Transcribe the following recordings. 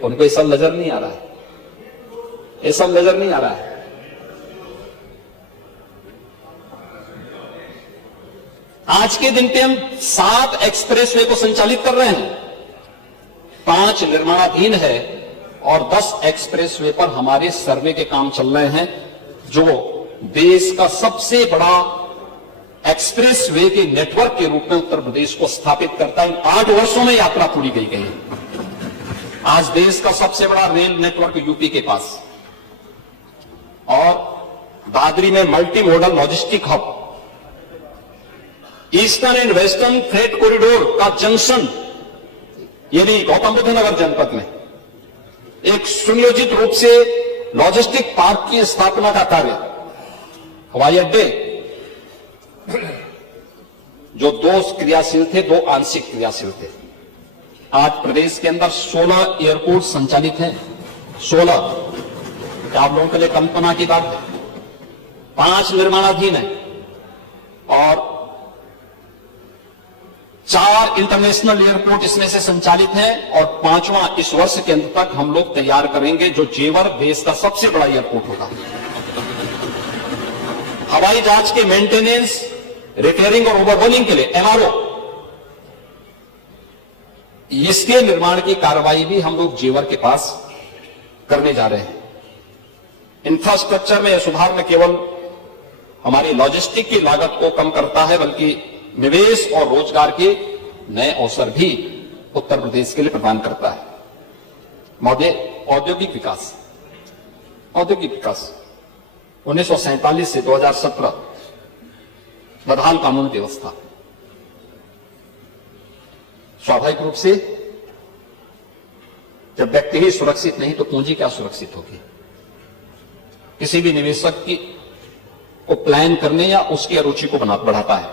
उनको ये सब नजर नहीं आ रहा है, ये सब नजर नहीं आ रहा है। आज के दिन पे हम 7 एक्सप्रेसवे को संचालित कर रहे हैं, 5 निर्माणाधीन है और 10 एक्सप्रेसवे पर हमारे सर्वे के काम चल रहे हैं, जो देश का सबसे बड़ा एक्सप्रेसवे के नेटवर्क के रूप में उत्तर प्रदेश को स्थापित करता है। 8 वर्षों में यात्रा पूरी गई है। आज देश का सबसे बड़ा रेल नेटवर्क यूपी के पास, और दादरी में multi modal logistic hub, eastern and western freight corridor का जंक्शन, यानी गौतम बुद्ध नगर जनपद में एक सुनियोजित रूप से लॉजिस्टिक पार्क की स्थापना का कार्य, हवाई अड्डे जो 2 क्रियाशील थे, 2 आंशिक क्रियाशील थे। आज प्रदेश के अंदर 16 एयरपोर्ट संचालित हैं, 16। आप लोगों के लिए कल्पना की बात है। 5 निर्माणाधीन है और 4 इंटरनेशनल एयरपोर्ट इसमें से संचालित हैं, और 5वां इस वर्ष के अंत तक हम लोग तैयार करेंगे, जो जेवर देश का सबसे बड़ा एयरपोर्ट होगा। हवाई जहाज के मेंटेनेंस, रिपेयरिंग और ओवरहोलिंग के लिए MRO, इसके निर्माण की कार्रवाई भी हम लोग जेवर के पास करने जा रहे हैं। इंफ्रास्ट्रक्चर में सुधार न केवल हमारी लॉजिस्टिक की लागत को कम करता है, बल्कि निवेश और रोजगार के नए अवसर भी उत्तर प्रदेश के लिए प्रदान करता है। औद्योगिक विकास, औद्योगिक विकास 1947 से 2017 बदहाल कानून व्यवस्था, स्वाभाविक रूप से जब व्यक्ति ही सुरक्षित नहीं तो पूंजी क्या सुरक्षित होगी। किसी भी निवेशक की को प्लान करने या उसकी अरुचि को बढ़ाता है।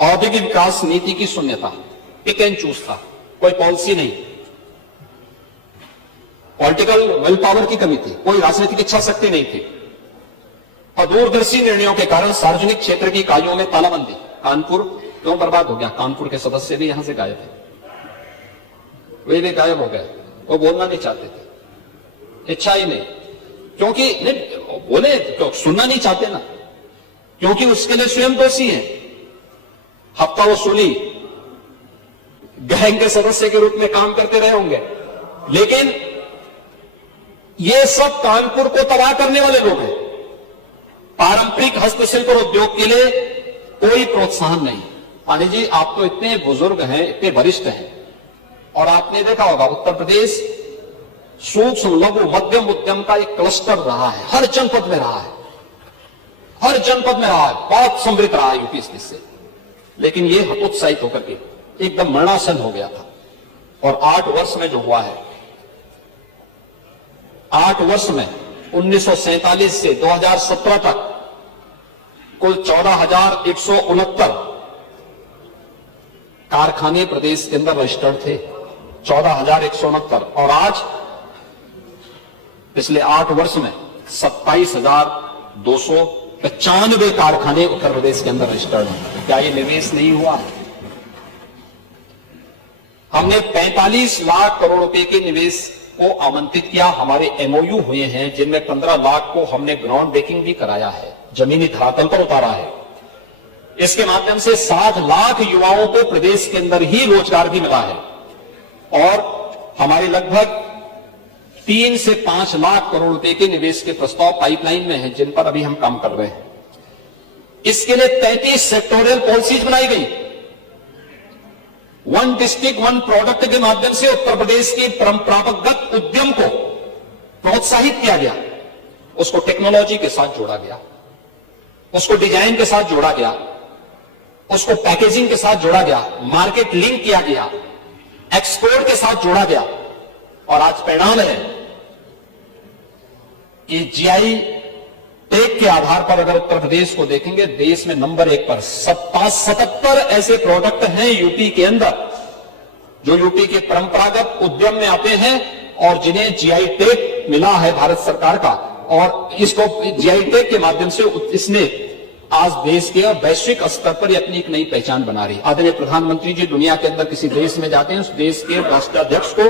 औद्योगिक विकास नीति की शून्यता, पिक एंड चूज था, कोई पॉलिसी नहीं, पॉलिटिकल विल पावर की कमी थी, कोई राजनीतिक इच्छा शक्ति नहीं थी, और दूरदर्शी निर्णयों के कारण सार्वजनिक क्षेत्र की इकाइयों में तालाबंदी। कानपुर क्यों बर्बाद हो गया? कानपुर के सदस्य भी यहां से गायब थे, वे भी गायब हो गए, वो बोलना नहीं चाहते थे, इच्छा ही नहीं, क्योंकि बोले तो सुनना नहीं चाहते ना, क्योंकि उसके लिए स्वयं दोषी हैं। हफ्ता वसूली गैंग के सदस्य के रूप में काम करते रहे होंगे, लेकिन ये सब कानपुर को तबाह करने वाले लोग हैं। पारंपरिक हस्तशिल्प और उद्योग के लिए कोई प्रोत्साहन नहीं। पांडे जी, आप तो इतने बुजुर्ग हैं, इतने वरिष्ठ हैं, और आपने देखा होगा उत्तर प्रदेश सूक्ष्म लघु मध्यम उद्यम का एक क्लस्टर रहा है, हर जनपद में रहा है, हर जनपद में रहा है, बहुत समृद्ध रहा है यूपी से। लेकिन ये हतोत्साहित होकर के एकदम मरणासन हो गया था। और 8 वर्ष में जो हुआ है, 8 वर्ष में 1947 से 2017 तक कुल 14,169 कारखाने प्रदेश के अंदर रजिस्टर्ड थे, 14,169, और आज पिछले 8 वर्ष में 27,295 कारखाने उत्तर प्रदेश के अंदर रजिस्टर्ड हैं। क्या ये निवेश नहीं हुआ है? हमने 45 लाख करोड़ रुपए के निवेश को आमंत्रित किया। हमारे MOU हुए हैं, जिनमें 15 लाख को हमने ग्राउंड ब्रेकिंग भी कराया है, जमीनी धरातल पर उतारा है। इसके माध्यम से 7 लाख युवाओं को प्रदेश के अंदर ही रोजगार भी मिला है, और हमारे लगभग 3 से 5 लाख करोड़ रुपए के निवेश के प्रस्ताव पाइपलाइन में हैं, जिन पर अभी हम काम कर रहे हैं। इसके लिए 33 सेक्टोरियल पॉलिसीज बनाई गई। 1 डिस्ट्रिक्ट 1 प्रोडक्ट के माध्यम से उत्तर प्रदेश के परंपरागत उद्यम को प्रोत्साहित किया गया, उसको टेक्नोलॉजी के साथ जोड़ा गया, उसको डिजाइन के साथ जोड़ा गया, उसको पैकेजिंग के साथ जोड़ा गया, मार्केट लिंक किया गया, एक्सपोर्ट के साथ जोड़ा गया, और आज परिणाम है कि GI टैग के आधार पर अगर उत्तर प्रदेश को देखेंगे, देश में नंबर 1 पर 77 ऐसे प्रोडक्ट हैं यूपी के अंदर, जो यूपी के परंपरागत उद्यम में आते हैं और जिन्हें GI टैग मिला है भारत सरकार का, और इसको GI टैग के माध्यम से इसने आज देश के और वैश्विक स्तर पर अपनी एक नई पहचान बना रही है। आदरणीय प्रधानमंत्री जी दुनिया के अंदर किसी देश में जाते हैं, उस देश के राष्ट्राध्यक्ष को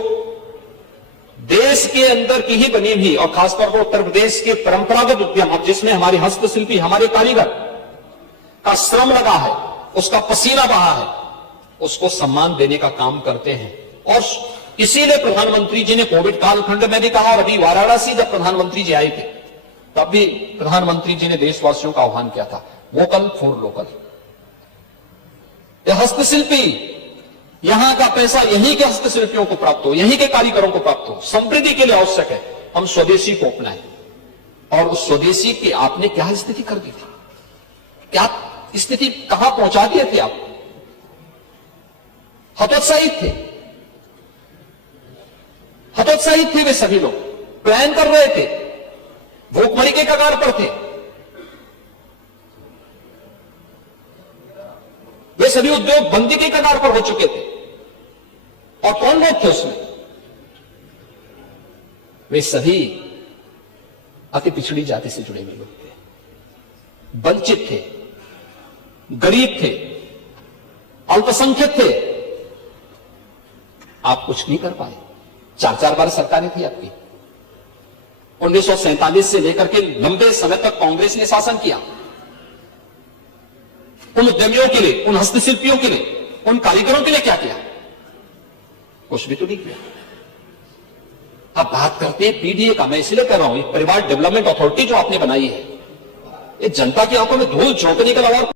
देश के अंदर की ही बनी हुई और खासतौर पर उत्तर प्रदेश के परंपरागत उद्यम, जिसमें हमारे हस्तशिल्पी, हमारे कारीगर का श्रम लगा है, उसका पसीना बहा है, उसको सम्मान देने का काम करते हैं। और इसीलिए प्रधानमंत्री जी ने कोविड कालखंड में भी कहा, और अभी वाराणसी जब प्रधानमंत्री जी आए थे तब भी प्रधानमंत्री जी ने देशवासियों का आह्वान किया था, वोकल फॉर लोकल। यह हस्तशिल्पी, यहां का पैसा यहीं के हस्तशिल्पियों को प्राप्त हो, यहीं के कारीगरों को प्राप्त हो, समृद्धि के लिए आवश्यक है हम स्वदेशी को अपनाएं। और उस स्वदेशी की आपने क्या स्थिति कर दी थी, क्या स्थिति कहां पहुंचा दिए थे आप? हतोत्साहित थे, हतोत्साहित थे वे सभी लोग, प्लान कर रहे थे, भूखमरी के कगार पर थे। वे सभी उद्योग बंदी के कगार पर हो चुके थे। और कौन लोग थे उसमें? वे सभी अति पिछड़ी जाति से जुड़े हुए लोग थे, वंचित थे, गरीब थे, अल्पसंख्यक थे। आप कुछ नहीं कर पाए। 4-4 बार सरकारें थी आपकी। 1947 से लेकर के लंबे समय तक कांग्रेस ने शासन किया। उन उद्यमियों के लिए, उन हस्तशिल्पियों के लिए, उन कारीगरों के लिए क्या किया? कुछ भी तो नहीं किया। अब बात करते हैं पीडीए का। मैं इसलिए कर रहा हूं, परिवार डेवलपमेंट अथॉरिटी जो आपने बनाई है, ये जनता की आंखों में धूल झोंकने के अलावा